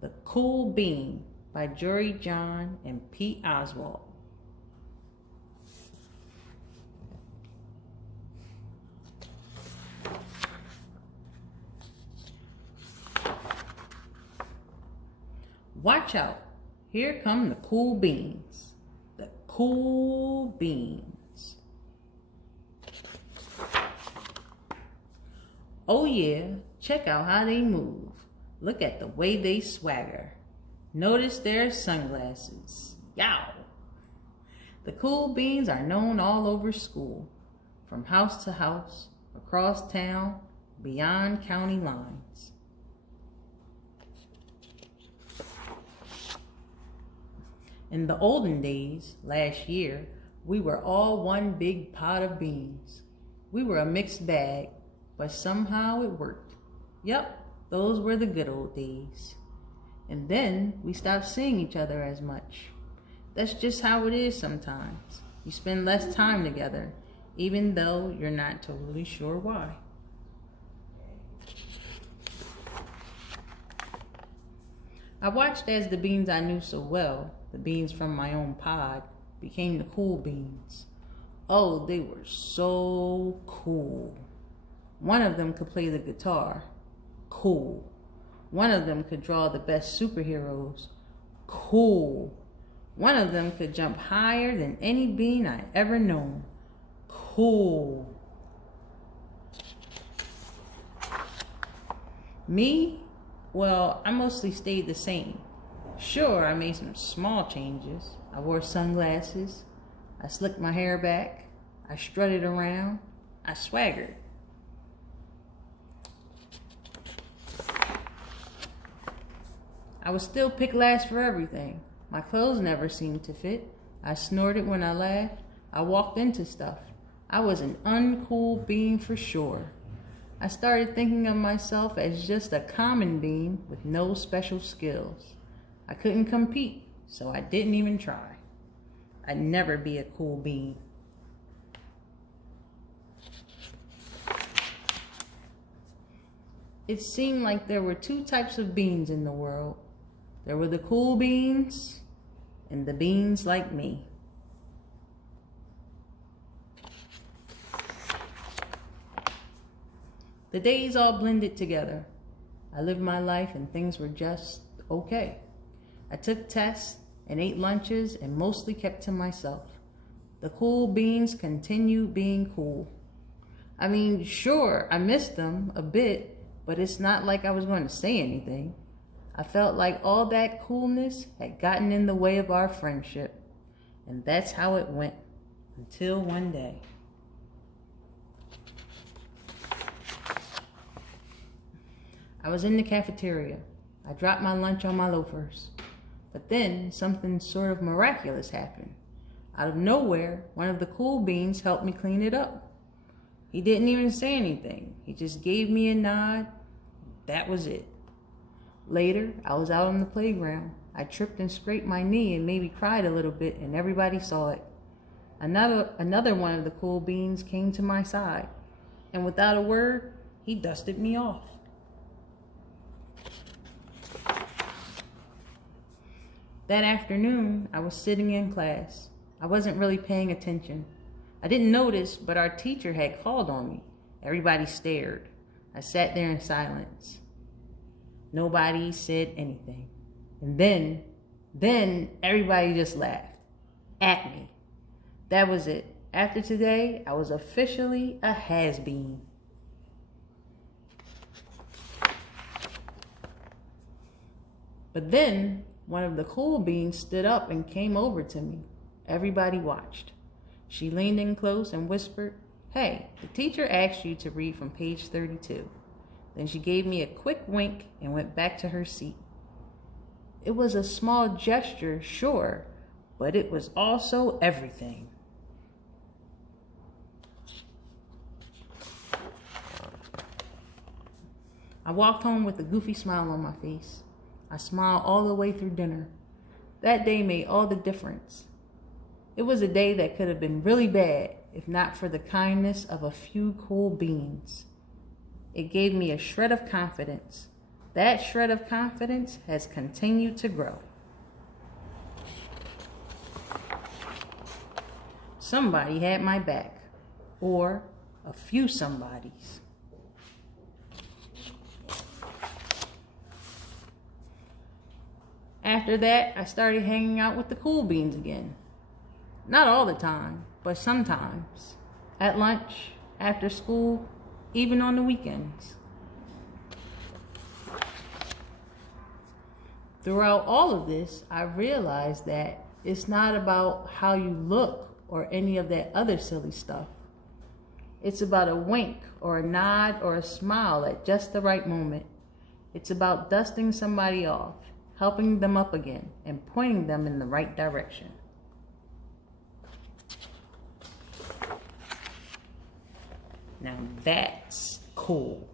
The Cool Bean by Jory John and Pete Oswald. Watch out, here come the cool beans. The cool beans. Oh yeah, check out how they move. Look at the way they swagger. Notice their sunglasses. Yow! The cool beans are known all over school, from house to house, across town, beyond county lines. In the olden days, last year, we were all one big pot of beans. We were a mixed bag, but somehow it worked. Yep, those were the good old days. And then we stopped seeing each other as much. That's just how it is sometimes. You spend less time together, even though you're not totally sure why. I watched as the beans I knew so well, the beans from my own pod, became the cool beans. Oh, they were so cool. One of them could play the guitar. Cool. One of them could draw the best superheroes. Cool. One of them could jump higher than any bean I ever known. Cool. Me? Well, I mostly stayed the same. Sure, I made some small changes. I wore sunglasses. I slicked my hair back. I strutted around. I swaggered. I would still pick last for everything. My clothes never seemed to fit. I snorted when I laughed. I walked into stuff. I was an uncool bean for sure. I started thinking of myself as just a common bean with no special skills. I couldn't compete, so I didn't even try. I'd never be a cool bean. It seemed like there were two types of beans in the world. There were the cool beans and the beans like me. The days all blended together. I lived my life and things were just okay. I took tests and ate lunches and mostly kept to myself. The cool beans continued being cool. I mean, sure, I missed them a bit, but it's not like I was going to say anything. I felt like all that coolness had gotten in the way of our friendship. And that's how it went until one day. I was in the cafeteria. I dropped my lunch on my loafers. But then something sort of miraculous happened. Out of nowhere, one of the cool beans helped me clean it up. He didn't even say anything. He just gave me a nod. That was it. Later, I was out on the playground. I tripped and scraped my knee and maybe cried a little bit, and everybody saw it. Another one of the cool beans came to my side, and without a word, he dusted me off. That afternoon, I was sitting in class. I wasn't really paying attention. I didn't notice, but our teacher had called on me. Everybody stared. I sat there in silence. Nobody said anything. And then everybody just laughed at me. That was it. After today, I was officially a has-been. But then one of the cool beans stood up and came over to me. Everybody watched. She leaned in close and whispered, "Hey, the teacher asked you to read from page 32. Then she gave me a quick wink and went back to her seat. It was a small gesture, sure, but it was also everything. I walked home with a goofy smile on my face. I smiled all the way through dinner. That day made all the difference. It was a day that could have been really bad if not for the kindness of a few cool beans. It gave me a shred of confidence that shred of confidence has continued to grow. Somebody had my back, or a few somebodies. After that, I started hanging out with the cool beans again. Not all the time, but sometimes. At lunch, after school, even on the weekends. Throughout all of this, I realized that it's not about how you look or any of that other silly stuff. It's about a wink or a nod or a smile at just the right moment. It's about dusting somebody off, helping them up again, and pointing them in the right direction. Now that's cool.